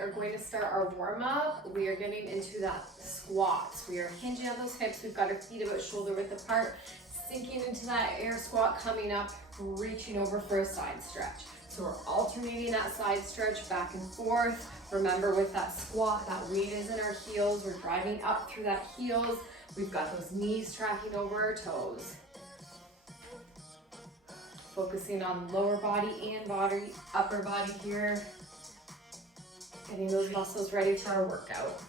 we are going to start our warm up. We are getting into that squats. We are hinging on those hips. We've got our feet about shoulder width apart, sinking into that air squat, coming up, reaching over for a side stretch. So we're alternating that side stretch back and forth. Remember, with that squat, that weight is in our heels. We're driving up through that heels. We've got those knees tracking over our toes. Focusing on lower body and upper body here. Getting those muscles ready for our workout.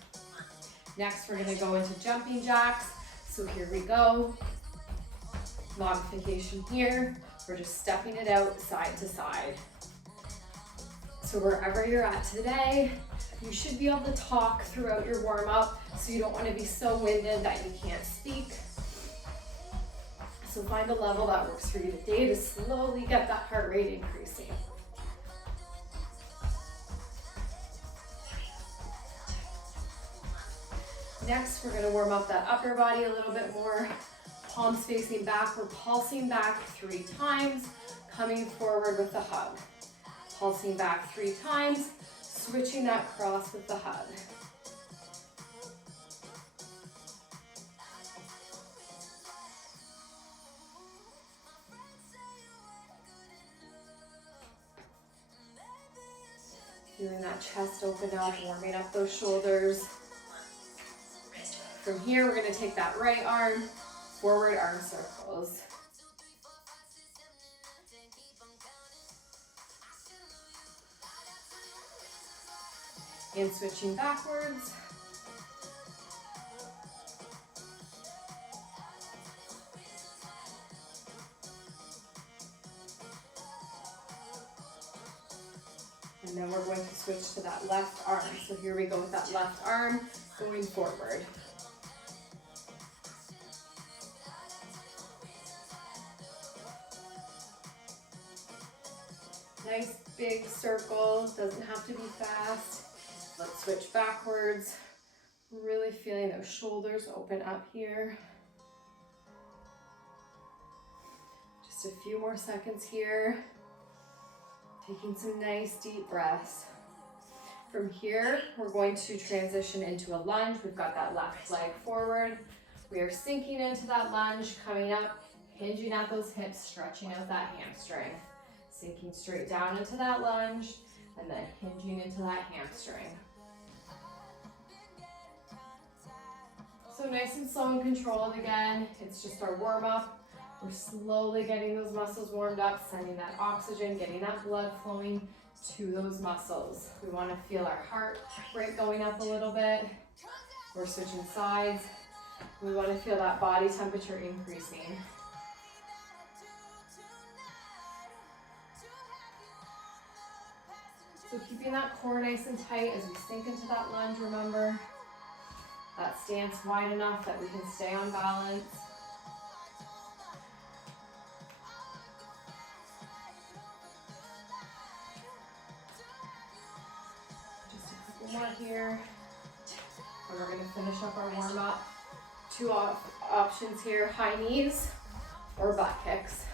Next, we're gonna go into jumping jacks. So here we go. Modification here. We're just stepping it out side to side. So wherever you're at today, you should be able to talk throughout your warm up, so you don't want to be so winded that you can't speak. So find a level that works for you today to slowly get that heart rate increasing. Next, we're going to warm up that upper body a little bit more. Palms facing back. We're pulsing back 3 times, coming forward with a hug. Pulsing back 3 times, switching that cross with the hug. Feeling that chest open up, warming up those shoulders. From here, we're going to take that right arm, forward arm circles. And switching backwards. And then we're going to switch to that left arm. So here we go with that left arm going forward. Nice big circle, doesn't have to be fast. Let's switch backwards. Really feeling those shoulders open up here. Just a few more seconds here. Taking some nice deep breaths. From here, we're going to transition into a lunge. We've got that left leg forward. We are sinking into that lunge, coming up, hinging at those hips, stretching out that hamstring. Sinking straight down into that lunge, and then hinging into that hamstring. So nice and slow and controlled again. It's just our warm up. We're slowly getting those muscles warmed up, sending that oxygen, getting that blood flowing to those muscles. We want to feel our heart rate going up a little bit. We're switching sides. We want to feel that body temperature increasing. So keeping that core nice and tight as we sink into that lunge, remember. That stance wide enough that we can stay on balance. Just a couple more here. And we're going to finish up our warm up. 2 options here, high knees or butt kicks.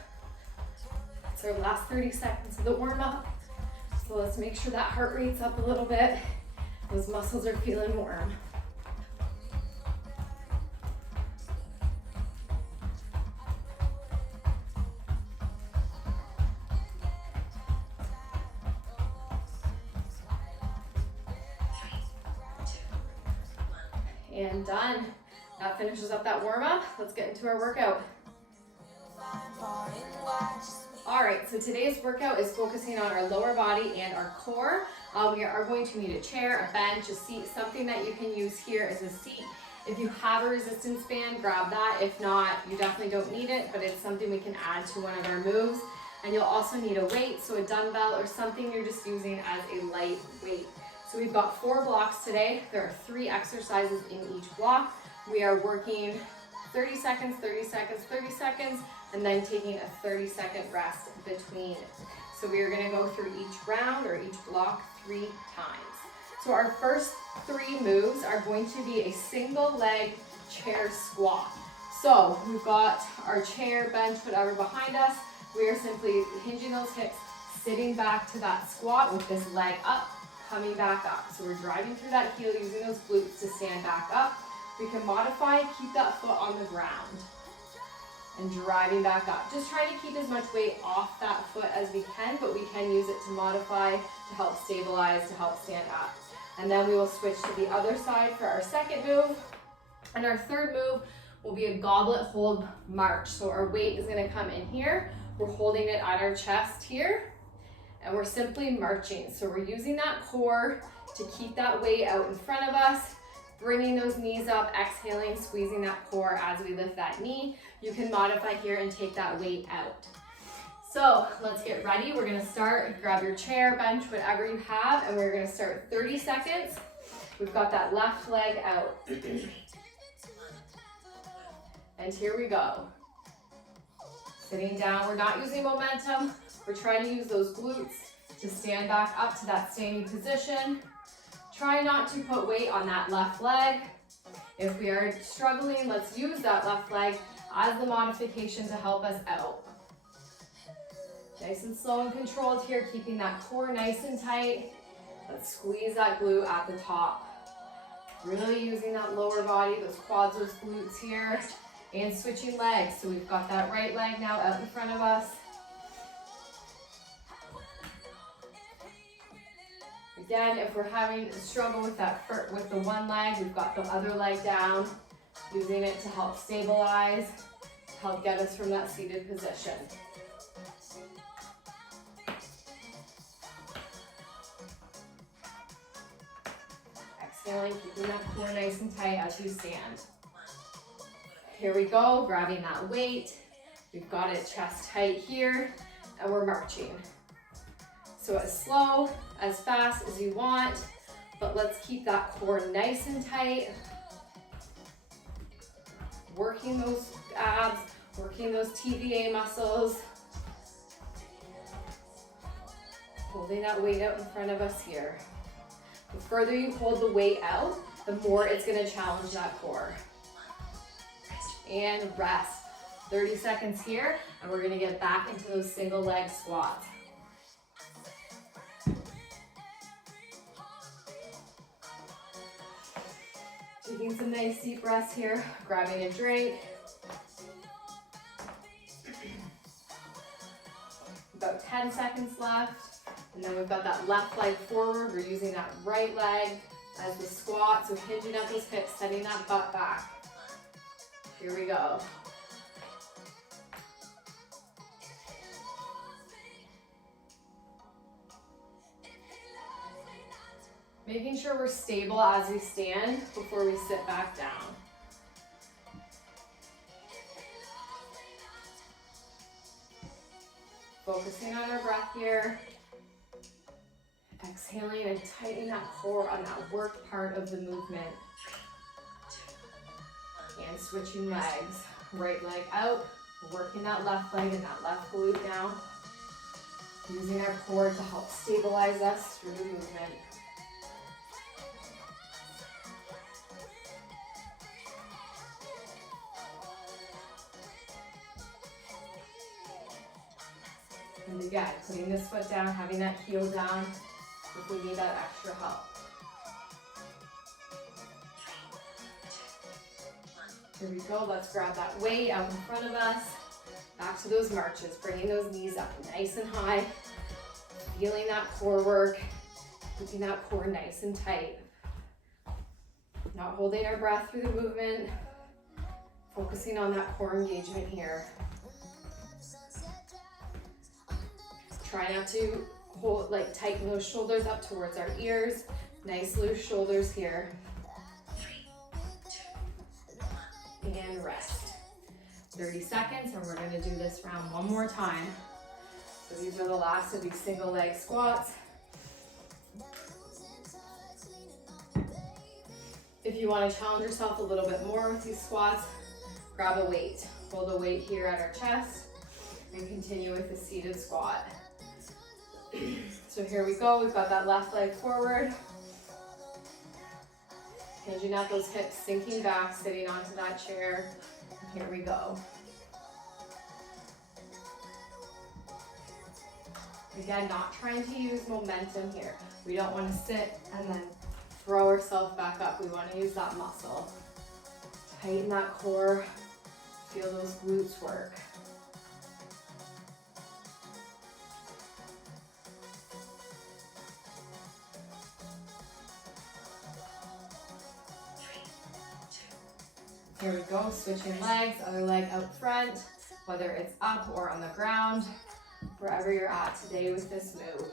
It's our last 30 seconds of the warm up. So let's make sure that heart rate's up a little bit. Those muscles are feeling warm. And done. That finishes up that warm up. Let's get into our workout. All right, so today's workout is focusing on our lower body and our core. We are going to need a chair, a bench, a seat, something that you can use here as a seat. If you have a resistance band, grab that. If not, you definitely don't need it, but it's something we can add to one of our moves. And you'll also need a weight, so a dumbbell or something you're just using as a light weight. So we've got 4 blocks today. There are 3 exercises in each block. We are working 30 seconds, 30 seconds, 30 seconds, and then taking a 30-second rest between. So we are going to go through each round or each block 3 times. So our first 3 moves are going to be a single leg chair squat. So we've got our chair, bench, whatever behind us. We are simply hinging those hips, sitting back to that squat with this leg up, coming back up. So we're driving through that heel, using those glutes to stand back up. We can modify, keep that foot on the ground and driving back up. Just trying to keep as much weight off that foot as we can, but we can use it to modify, to help stabilize, to help stand up. And then we will switch to the other side for our second move. And our third move will be a goblet hold march. So our weight is gonna come in here. We're holding it at our chest here, and we're simply marching. So we're using that core to keep that weight out in front of us, bringing those knees up, exhaling, squeezing that core as we lift that knee. You can modify here and take that weight out. So let's get ready. We're gonna start, grab your chair, bench, whatever you have, and we're gonna start 30 seconds. We've got that left leg out. And here we go. Sitting down, we're not using momentum. We're trying to use those glutes to stand back up to that standing position. Try not to put weight on that left leg. If we are struggling, let's use that left leg as the modification to help us out. Nice and slow and controlled here, keeping that core nice and tight. Let's squeeze that glute at the top. Really using that lower body, those quads, those glutes here, and switching legs. So we've got that right leg now out in front of us. Again, if we're having a struggle with with the one leg, we've got the other leg down, using it to help stabilize, to help get us from that seated position. Exhaling, keeping that core nice and tight as you stand. Here we go, grabbing that weight. We've got it chest tight here, and we're marching. So as slow, as fast as you want, but let's keep that core nice and tight. Working those abs, working those TVA muscles. Holding that weight out in front of us here. The further you hold the weight out, the more it's gonna challenge that core. And rest. 30 seconds here, and we're gonna get back into those single leg squats. Taking some nice deep breaths here, grabbing a drink. About 10 seconds left, and then we've got that left leg forward. We're using that right leg as the squat, so hinging up those hips, setting that butt back. Here we go. Making sure we're stable as we stand before we sit back down. Focusing on our breath here. Exhaling and tightening that core on that work part of the movement. And switching legs. Right leg out, working that left leg and that left glute now. Using our core to help stabilize us through the movement. And again, putting this foot down, having that heel down if we need that extra help. Here we go, let's grab that weight out in front of us. Back to those marches, bringing those knees up nice and high. Feeling that core work, keeping that core nice and tight. Not holding our breath through the movement. Focusing on that core engagement here. Try not to hold, tighten those shoulders up towards our ears. Nice loose shoulders here. And rest. 30 seconds, and we're gonna do this round one more time. So these are the last of these single leg squats. If you wanna challenge yourself a little bit more with these squats, grab a weight. Hold a weight here at our chest and continue with the seated squat. So here we go, we've got that left leg forward. Hinging out those hips, sinking back, sitting onto that chair. Here we go. Again, not trying to use momentum here. We don't want to sit and then throw ourselves back up. We want to use that muscle. Tighten that core. Feel those glutes work. Here we go, switching legs, other leg out front, whether it's up or on the ground, wherever you're at today with this move.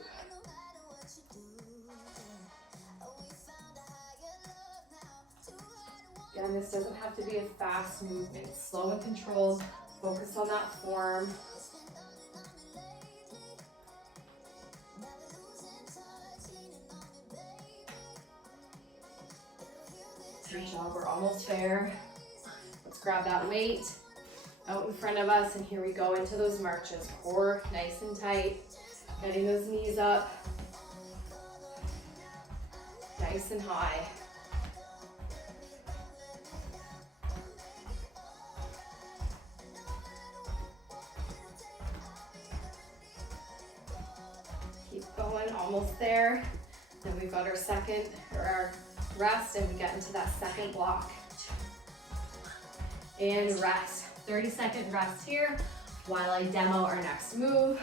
Again, this doesn't have to be a fast movement, slow and controlled. Focus on that form. Good job, we're almost there. Let's grab that weight out in front of us, and here we go into those marches. Core nice and tight, getting those knees up, nice and high. Keep going, almost there. Then we've got our second, or our rest, and we get into that second block. And rest. 30-second rest here while I demo our next move.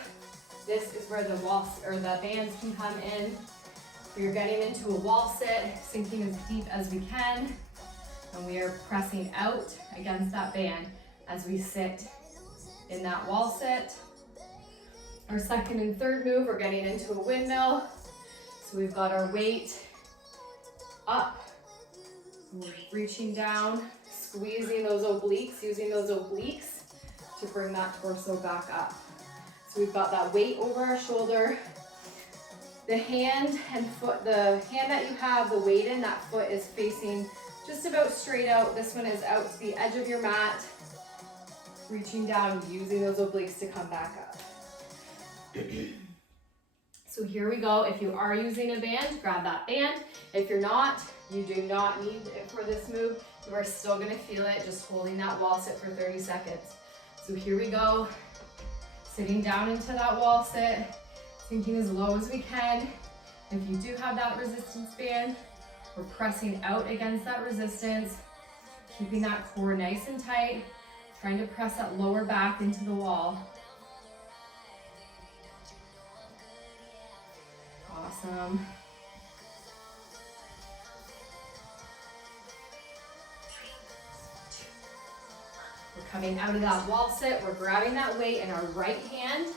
This is where the wall or the bands can come in. We're getting into a wall sit, sinking as deep as we can, and we are pressing out against that band as we sit in that wall sit. Our second and third move, we're getting into a windmill. So we've got our weight up, we're reaching down, squeezing those obliques, using those obliques to bring that torso back up. So we've got that weight over our shoulder. The hand and foot, the hand that you have the weight in, that foot is facing just about straight out. This one is out to the edge of your mat. Reaching down, using those obliques to come back up. So here we go. If you are using a band, grab that band. If you're not, you do not need it for this move. You are still gonna feel it just holding that wall sit for 30 seconds. So here we go. Sitting down into that wall sit, sinking as low as we can. If you do have that resistance band, we're pressing out against that resistance, keeping that core nice and tight, trying to press that lower back into the wall. Awesome. We're coming out of that wall sit. We're grabbing that weight in our right hand.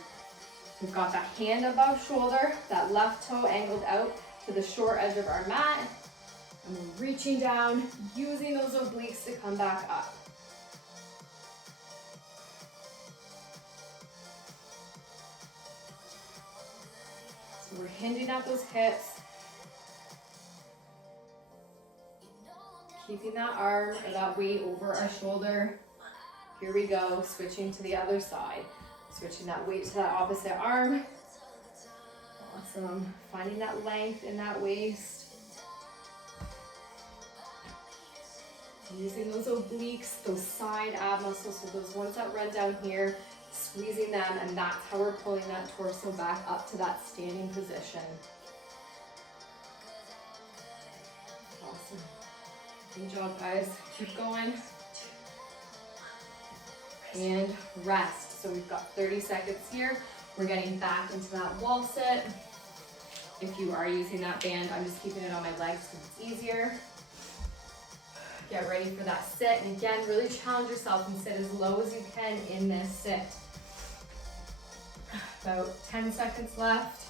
We've got that hand above shoulder, that left toe angled out to the short edge of our mat. And we're reaching down, using those obliques to come back up. So we're hinging at those hips. Keeping that arm or that weight over our shoulder. Here we go, switching to the other side. Switching that weight to that opposite arm. Awesome. Finding that length in that waist. Using those obliques, those side ab muscles, so those ones that run down here, squeezing them, and that's how we're pulling that torso back up to that standing position. Awesome. Good job, guys. Keep going. And rest. So we've got 30 seconds here. We're getting back into that wall sit. If you are using that band, I'm just keeping it on my legs because it's easier. Get ready for that sit. And again, really challenge yourself and sit as low as you can in this sit. About 10 seconds left.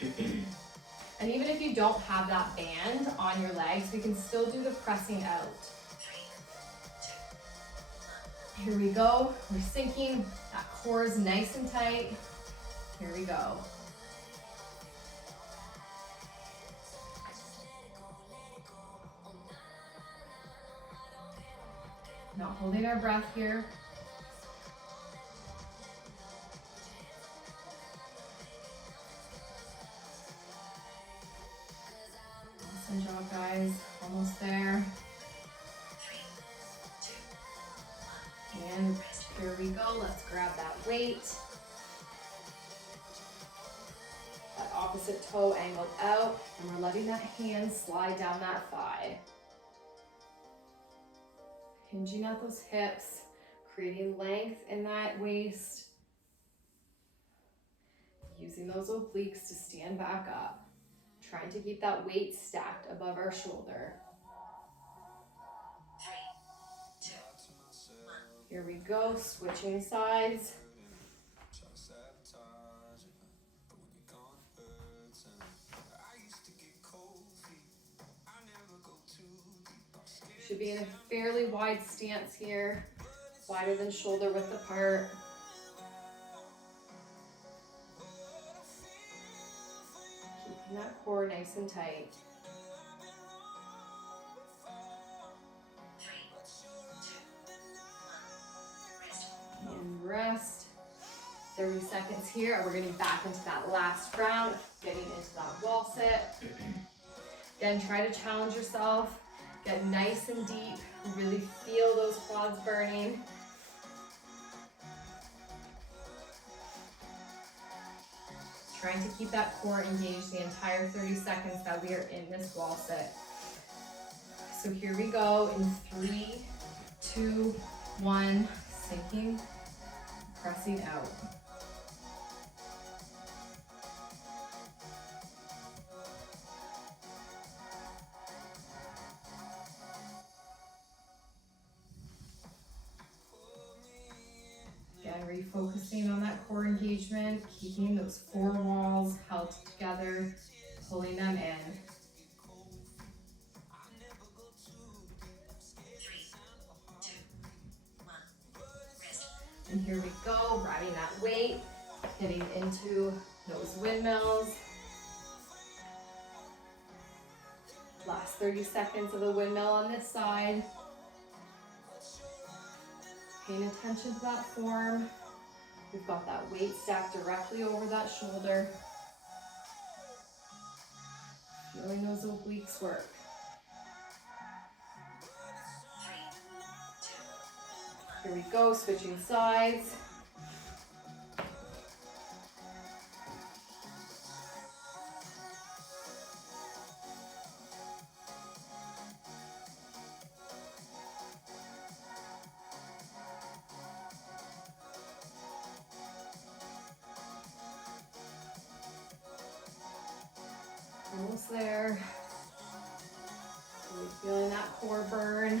And even if you don't have that band on your legs, we can still do the pressing out. Here we go. We're sinking. That core is nice and tight. Here we go. Not holding our breath here. Awesome job, guys. Almost there. And here we go. Let's grab that weight. opposite toe angled out, and we're letting that hand slide down that thigh. Hinging at those hips, creating length in that waist. Using those obliques to stand back up. Trying to keep that weight stacked above our shoulder. 3, 2, 1. Here we go, switching sides. Should be in a fairly wide stance here, wider than shoulder width apart. Keeping that core nice and tight. 3, 2, 1. Rest. And rest. 30 seconds here, and we're getting back into that last round, getting into that wall sit. Again, try to challenge yourself. Get nice and deep, really feel those quads burning. Trying to keep that core engaged the entire 30 seconds that we are in this wall sit. So here we go in 3, 2, 1, sinking, pressing out. Again, refocusing on that core engagement, keeping those four walls held together, pulling them in. 3, 2, 1. Rest. And here we go, riding that weight, getting into those windmills. Last 30 seconds of the windmill on this side. Paying attention to that form. We've got that weight stacked directly over that shoulder. Feeling those obliques work. 3, 2, 1. Here we go, switching sides. Almost there. Really feeling that core burn. 3,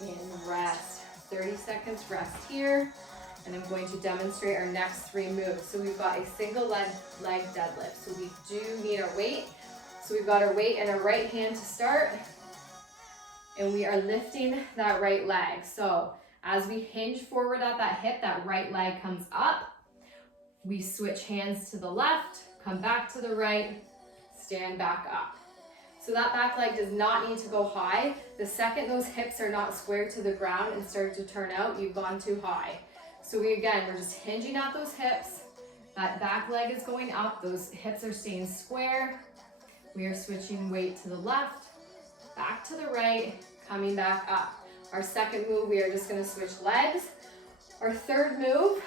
2, 1. And rest. 30 seconds rest here. And I'm going to demonstrate our next 3 moves. So we've got a single leg deadlift. So we do need our weight. So we've got our weight in our right hand to start. And we are lifting that right leg. So as we hinge forward at that hip, that right leg comes up. We switch hands to the left, come back to the right, stand back up. So that back leg does not need to go high. The second those hips are not square to the ground and start to turn out, you've gone too high. So we're just hinging at those hips. That back leg is going up, those hips are staying square. We are switching weight to the left, back to the right, coming back up. Our second move, we are just gonna switch legs. Our third move,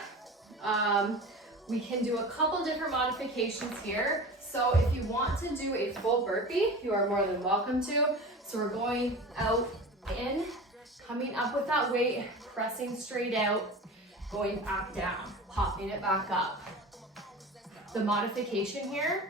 we can do a couple different modifications here. So if you want to do a full burpee, you are more than welcome to. So we're going out, in, coming up with that weight, pressing straight out, going back down, popping it back up. The modification here,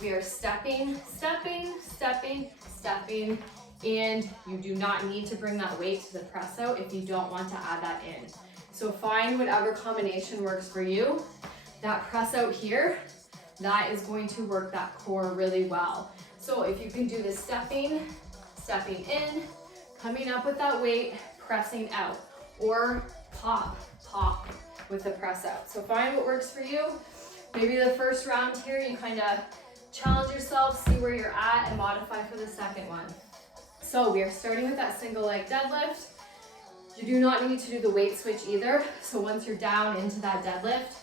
we are stepping, stepping, stepping, stepping, and you do not need to bring that weight to the press out if you don't want to add that in. So find whatever combination works for you. That press out here, that is going to work that core really well. So if you can do the stepping, stepping in, coming up with that weight, pressing out, or pop, pop with the press out. So find what works for you. Maybe the first round here, you kind of challenge yourself, see where you're at, and modify for the second one. So we are starting with that single leg deadlift. You do not need to do the weight switch either. So once you're down into that deadlift,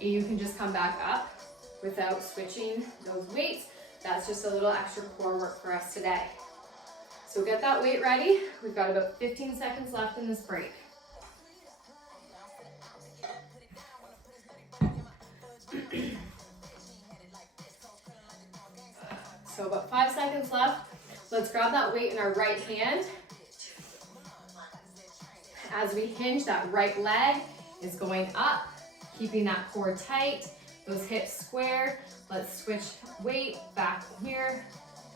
you can just come back up without switching those weights. That's just a little extra core work for us today. So get that weight ready. We've got about 15 seconds left in this break. So about 5 seconds left. Let's grab that weight in our right hand. As we hinge, that right leg is going up, keeping that core tight, those hips square. Let's switch weight back here,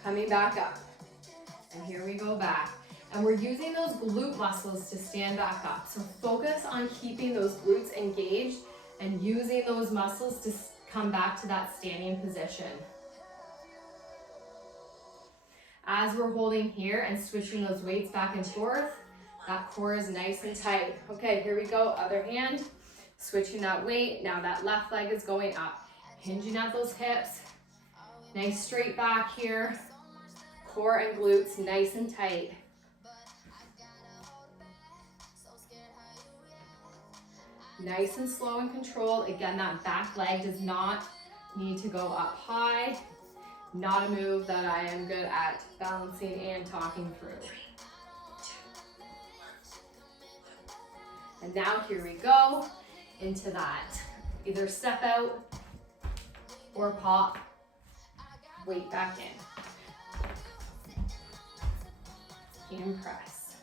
coming back up. And here we go back. And we're using those glute muscles to stand back up. So focus on keeping those glutes engaged and using those muscles to come back to that standing position. As we're holding here and switching those weights back and forth, that core is nice and tight. Okay, here we go, other hand. Switching that weight, now that left leg is going up. Hinging at those hips. Nice straight back here. Core and glutes nice and tight. Nice and slow and controlled. Again, that back leg does not need to go up high. Not a move that I am good at balancing and talking through. And now here we go into that. Either step out or pop, weight back in. And press.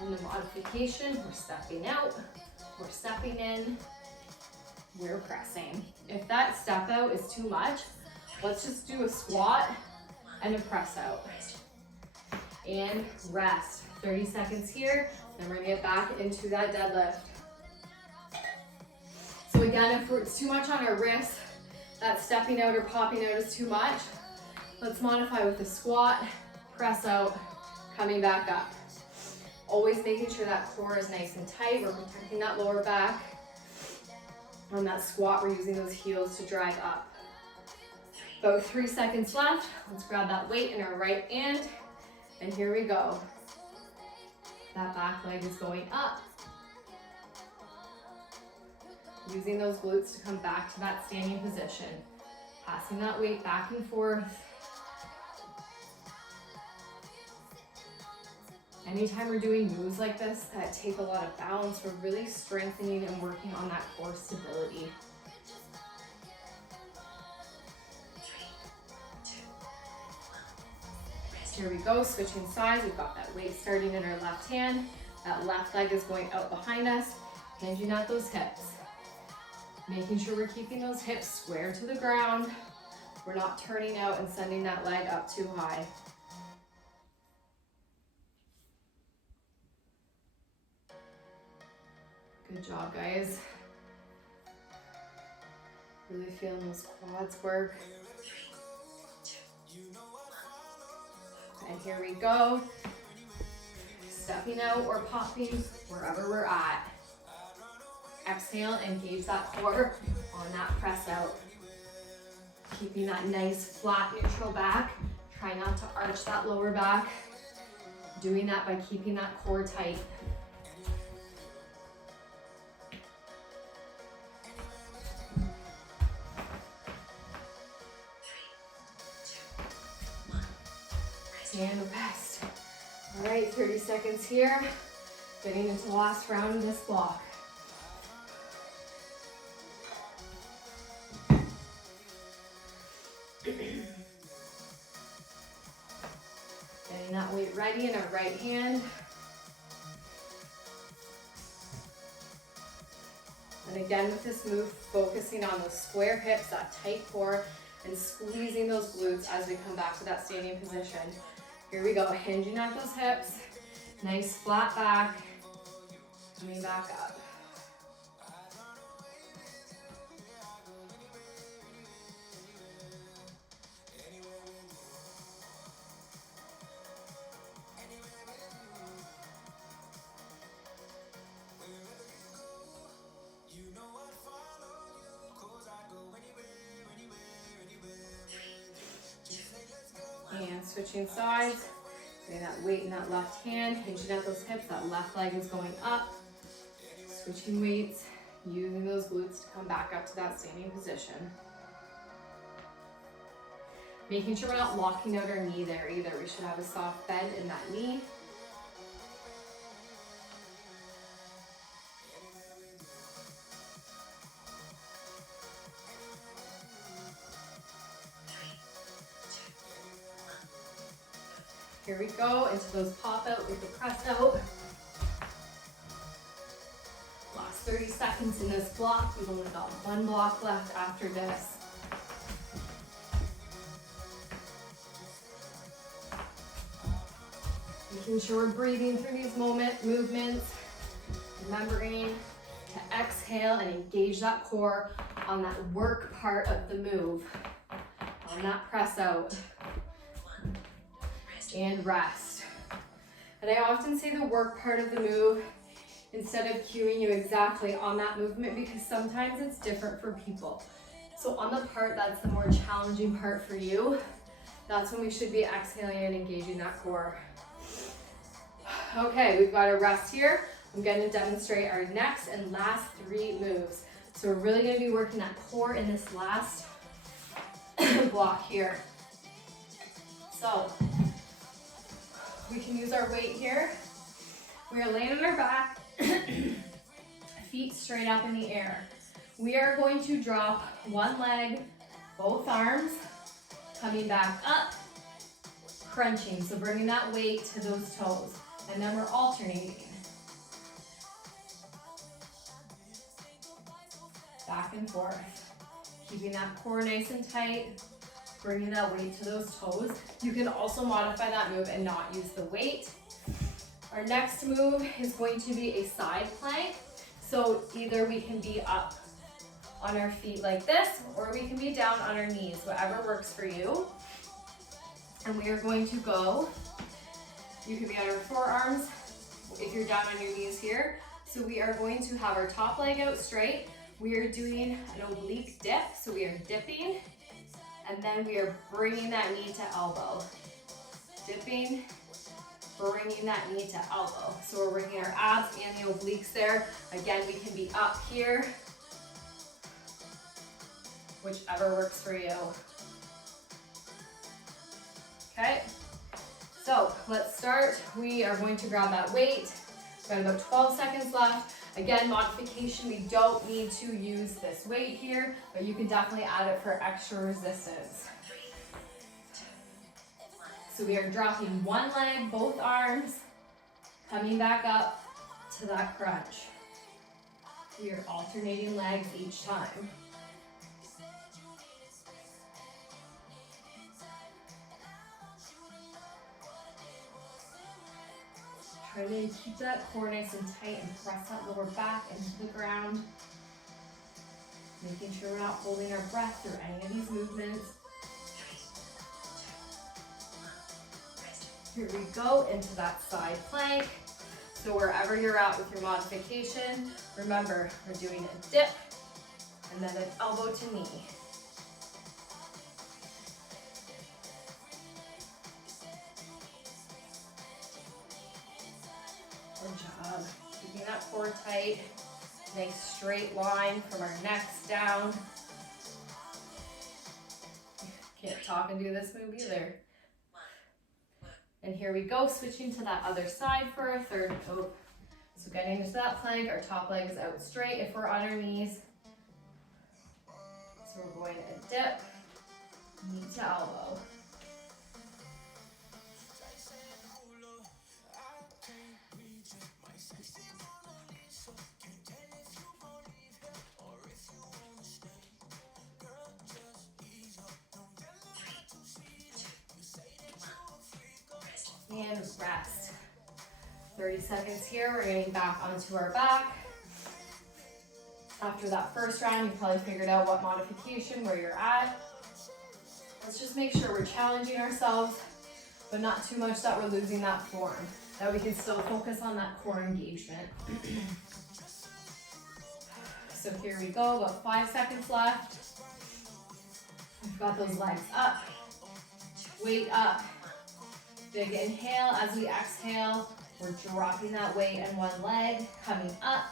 And the modification, we're stepping out, we're stepping in, we're pressing. If that step out is too much, let's just do a squat and a press out. And rest. 30 seconds here, then we're gonna get back into that deadlift. So again, if it's too much on our wrists, that stepping out or popping out is too much, let's modify with a squat, press out, coming back up. Always making sure that core is nice and tight. We're protecting that lower back. On that squat, we're using those heels to drive up. About 3 seconds left. Let's grab that weight in our right hand. And here we go. That back leg is going up. Using those glutes to come back to that standing position. Passing that weight back and forth. Anytime we're doing moves like this that take a lot of balance, we're really strengthening and working on that core stability. 3, 2, 1. Here we go, switching sides. We've got that weight starting in our left hand. That left leg is going out behind us, hinging at those hips. Making sure we're keeping those hips square to the ground. We're not turning out and sending that leg up too high. Good job, guys. Really feeling those quads work. 3, 2, 1. And here we go. Stepping out or popping wherever we're at. Exhale, engage that core on that press out. Keeping that nice flat neutral back. Try not to arch that lower back. Doing that by keeping that core tight. And rest. All right, 30 seconds here. Getting into the last round of this block. Getting that weight ready in our right hand. And again with this move, focusing on those square hips, that tight core, and squeezing those glutes as we come back to that standing position. Here we go, hinging at those hips. Nice flat back. Coming back up. And switching sides, getting that weight in that left hand, hinging at those hips, that left leg is going up. Switching weights, using those glutes to come back up to that standing position. Making sure we're not locking out our knee there either. We should have a soft bend in that knee. here we go, into those pop out with the press out. Last 30 seconds in this block. We've only got one block left after this. Making sure we're breathing through these movements. Remembering to exhale and engage that core on that work part of the move. On that press out. And rest. And I often say the work part of the move instead of cueing you exactly on that movement because sometimes it's different for people. So on the part that's the more challenging part for you, that's when we should be exhaling and engaging that core. Okay, we've got a rest here. I'm going to demonstrate our next and last 3 moves. So we're really going to be working that core in this last block here. So we can use our weight here. We are laying on our back, feet straight up in the air. We are going to drop one leg, both arms, coming back up, crunching. So bringing that weight to those toes. And then we're alternating. Back and forth. Keeping that core nice and tight. Bringing that weight to those toes. You can also modify that move and not use the weight. Our next move is going to be a side plank. So either we can be up on our feet like this, or we can be down on our knees, whatever works for you. And we are going to go, you can be on our forearms if you're down on your knees here. So we are going to have our top leg out straight. We are doing an oblique dip. So we are dipping, and then we are bringing that knee to elbow. Dipping, bringing that knee to elbow. So we're working our abs and the obliques there. Again, we can be up here, whichever works for you. Okay, so let's start. We are going to grab that weight. We've got about 12 seconds left. Again, modification, we don't need to use this weight here, but you can definitely add it for extra resistance. So we are dropping one leg, both arms, coming back up to that crunch. We are alternating legs each time. Try to keep that core nice and tight and press that lower back into the ground. Making sure we're not holding our breath through any of these movements. Here we go into that side plank. So wherever you're at with your modification, remember we're doing a dip and then an elbow to knee. Good job. Keeping that core tight. Nice straight line from our necks down. Can't talk and do this move either. And here we go, switching to that other side for our third move. So getting into that plank, our top leg is out straight if we're on our knees. So we're going to dip, knee to elbow. And rest. 30 seconds here, we're getting back onto our back. After that first round, you probably figured out what modification, where you're at. Let's just make sure we're challenging ourselves, but not too much that we're losing that form, that we can still focus on that core engagement. So here we go, about 5 seconds left. We've got those legs up, weight up. Big inhale. As we exhale, we're dropping that weight in one leg, coming up,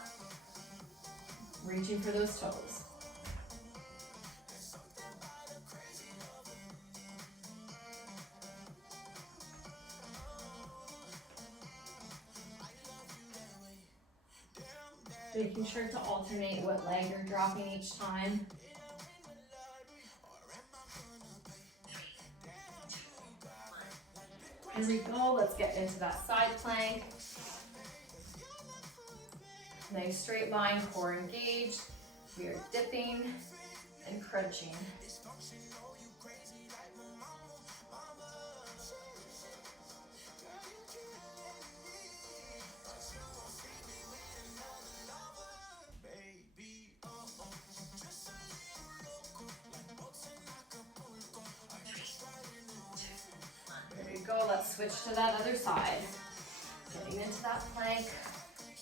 reaching for those toes. Making sure to alternate what leg you're dropping each time. Here we go. Let's get into that side plank. Nice straight line, core engaged. We are dipping and crunching. There we go. Let's switch to that other side. Getting into that plank.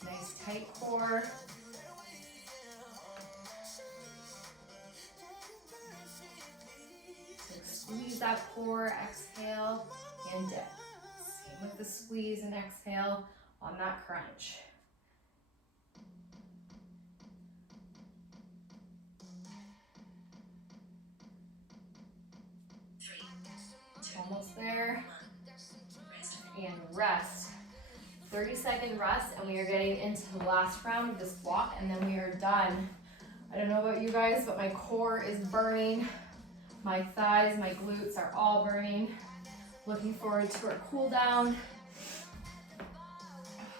Nice tight core. Squeeze that core, exhale, and dip. Same with the squeeze and exhale on that crunch. Almost there. And rest. 30-second rest, and we are getting into the last round of this block, and then we are done. I don't know about you guys, but my core is burning. My thighs, my glutes are all burning. Looking forward to our cool down.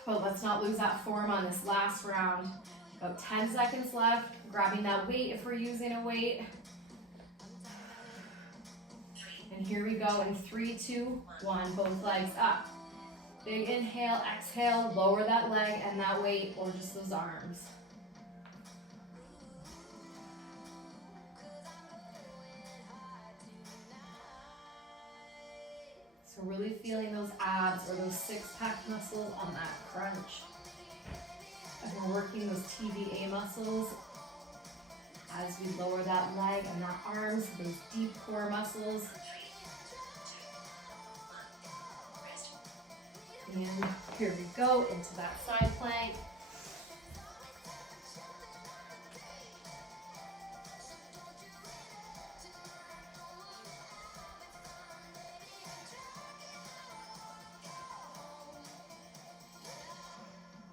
But let's not lose that form on this last round. About 10 seconds left. Grabbing that weight if we're using a weight. And here we go in 3, 2, 1. Both legs up. Big inhale, exhale, lower that leg and that weight or just those arms. So really feeling those abs or those six-pack muscles on that crunch. And we're working those TVA muscles as we lower that leg and that arms, those deep core muscles. And here we go into that side plank.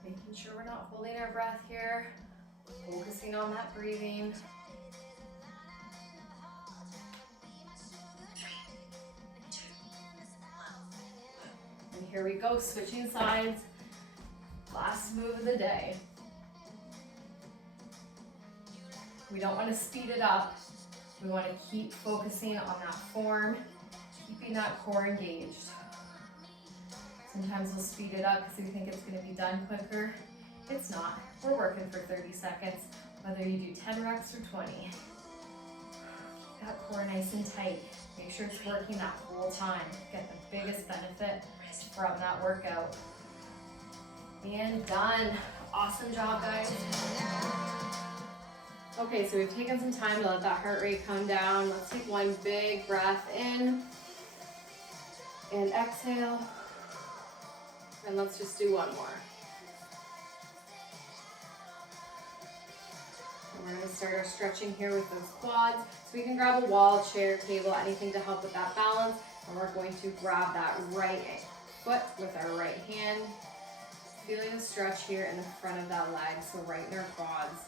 Making sure we're not holding our breath here, focusing on that breathing. And here we go, switching sides. Last move of the day. We don't want to speed it up. We want to keep focusing on that form, keeping that core engaged. Sometimes we'll speed it up because we think it's going to be done quicker. It's not. We're working for 30 seconds, whether you do 10 reps or 20. Keep that core nice and tight. Make sure it's working that whole time. Get the biggest benefit from that workout. And done. Awesome job, guys. Okay, so we've taken some time to let that heart rate come down. Let's take one big breath in and exhale. And let's just do one more. And we're gonna start our stretching here with those quads. So we can grab a wall, chair, table, anything to help with that balance. And we're going to grab that right foot with our right hand. Feeling a stretch here in the front of that leg, so right in our quads.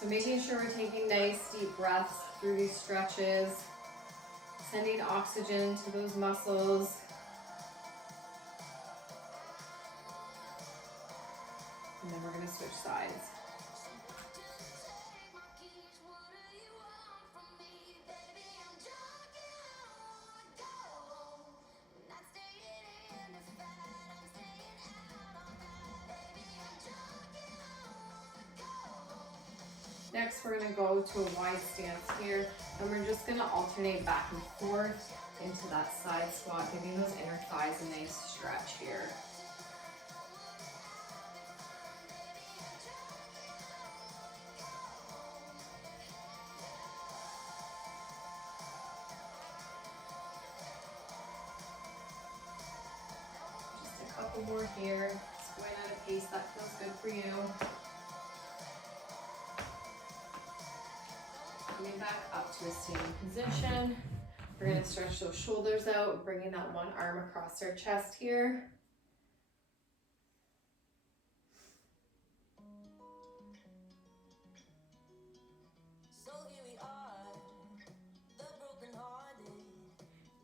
So making sure we're taking nice deep breaths through these stretches, sending oxygen to those muscles. And then we're going to switch sides. Next, we're going to go to a wide stance here, and we're just going to alternate back and forth into that side squat, giving those inner thighs a nice stretch here. Just a couple more here. Just going at a pace that feels good for you. Coming back up to a standing position. We're going to stretch those shoulders out, bringing that one arm across our chest here. So here we are.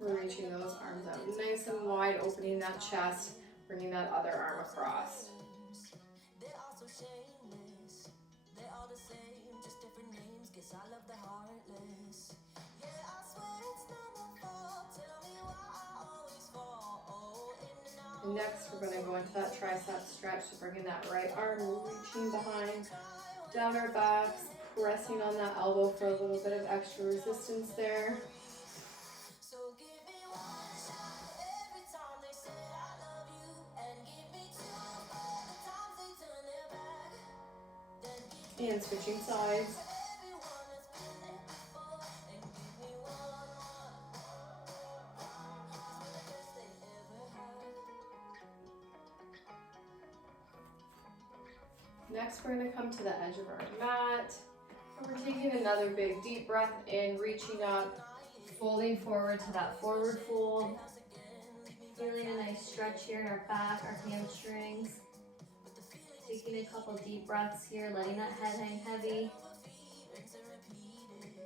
We're reaching those arms out nice and wide, opening that chest, bringing that other arm across. They're all so shameless. They're all the same, just different names. Guess I love the heartless. Yeah, I swear it's not my fault. Tell me why I always fall in and out. And next, we're gonna go into that tricep stretch, so bringing that right arm, reaching behind, down our backs, pressing on that elbow for a little bit of extra resistance there. So give me one shot every time they say I love you, and give me two for the times they turn their back. Then give me And switching sides. everyone that's been there before, and give me one more. 'Cause we're the best they ever had. Next, we're gonna come to the edge of our mat. And we're taking another big deep breath in, reaching up, folding forward to that forward fold. Feeling a nice stretch here in our back, our hamstrings. Taking a couple deep breaths here, letting that head hang heavy. Rinse and repeat it.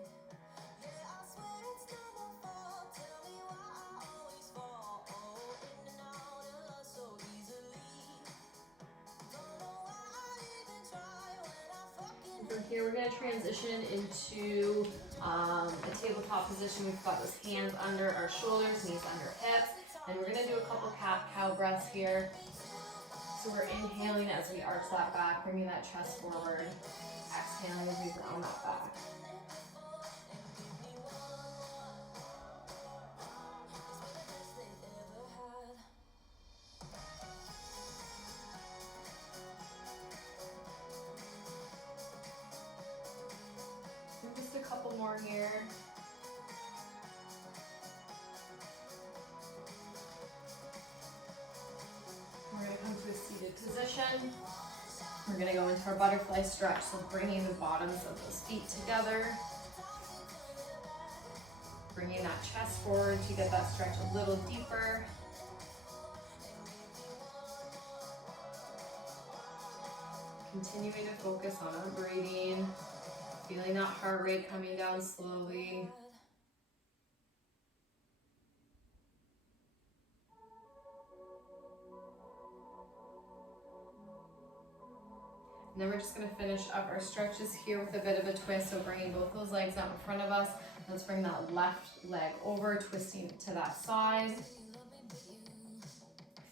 Yeah, I swear it's not my fault. Tell me why I always fall in and out of love so easily. Don't know why I even try when I fucking From here, we're gonna transition into a tabletop position. We've got those hands under our shoulders, knees under hips, and we're gonna do a couple cat-cow breaths here. So we're inhaling as we arch that back, bringing that chest forward. Exhaling as we round that back. And just a couple more here. We're gonna come to a seated position. We're gonna go into our butterfly stretch, so bringing the bottoms of those feet together. Bringing that chest forward to get that stretch a little deeper. Continuing to focus on our breathing, feeling that heart rate coming down slowly. And then we're just gonna finish up our stretches here with a bit of a twist. So bringing both those legs out in front of us. Let's bring that left leg over, twisting to that side.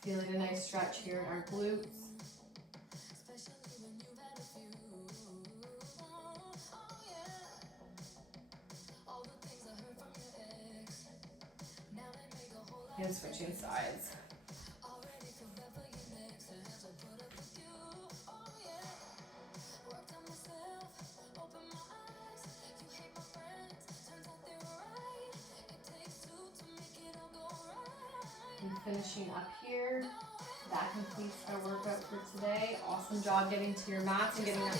Feeling a nice stretch here in our glutes. And switching sides. And finishing up here. That completes our workout for today. Awesome job getting to your mats and getting that